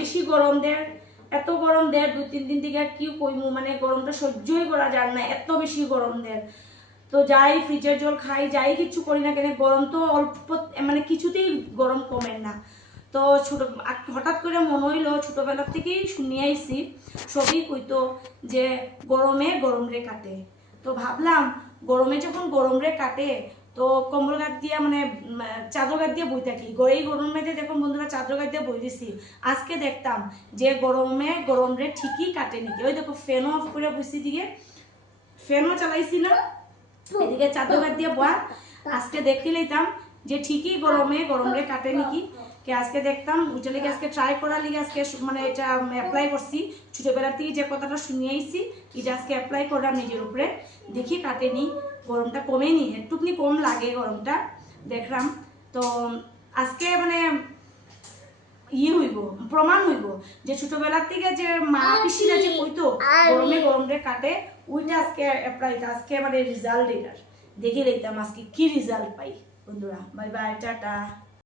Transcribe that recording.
বেশি গরম দেয়, এত গরম দেয় 2-3 দিন থেকে কি কইমু, মানে গরমটা সহ্যই করা যায় না, এত বেশি গরম দেয়। তো যাই ফ্রিজের জল খাই, যাই কিছু করি না কেন, গরম তো অল্প মানে কিছুতেই গরম কমে না। তো হঠাৎ করে মনে হইলো, ছোটোবেলার থেকেই শুনিয়ে আইছি, সবই কইতো যে গরমে গরম রে কাটে। তো ভাবলাম গরমে যখন গরম রে কাটে তো কম্বল গাছ দিয়ে মানে চাদর গাছ দিয়ে বই থাকি, এই গরমে দেখুন বন্ধুরা চাদর গাছ দিয়ে বই দিছি। আজকে দেখতাম যে গরমে গরম রে ঠিকই কাটে নাকি। ওই দেখো ফ্যানও অফ করে বসি, দিকে ফ্যানও চালাইছি না, এদিকে চাদর গাছ দিয়ে বয়া। আজকে দেখতে লইতাম যে ঠিকই গরমে গরম রে কাটে নাকি। কে আজকে দেখতাম ওইটা লিগে আজকে ট্রাই করার লিগে আজকে মানে এটা অ্যাপ্লাই করছি। ছোটোবেলার থেকে যে কথাটা শুনিয়ে আইছি এটা আজকে অ্যাপ্লাই করলাম নিজের উপরে, দেখি কাটেনি, গরমটা কমেনি, একটুখানি কম লাগে গরমটা দেখলাম। তো আজকে মানে হইব, প্রমাণ হইব যে ছোটবেলার থেকে যে মা পিসিরা যে কইতো গরমে গরম রে কাটে, ওইটা আজকে অ্যাপ্লাই, আজকে মানে রেজাল্ট এটার দেখে লইতাম আজকে কি রেজাল্ট পাই। বন্ধুরা বাই বাই, টাটা।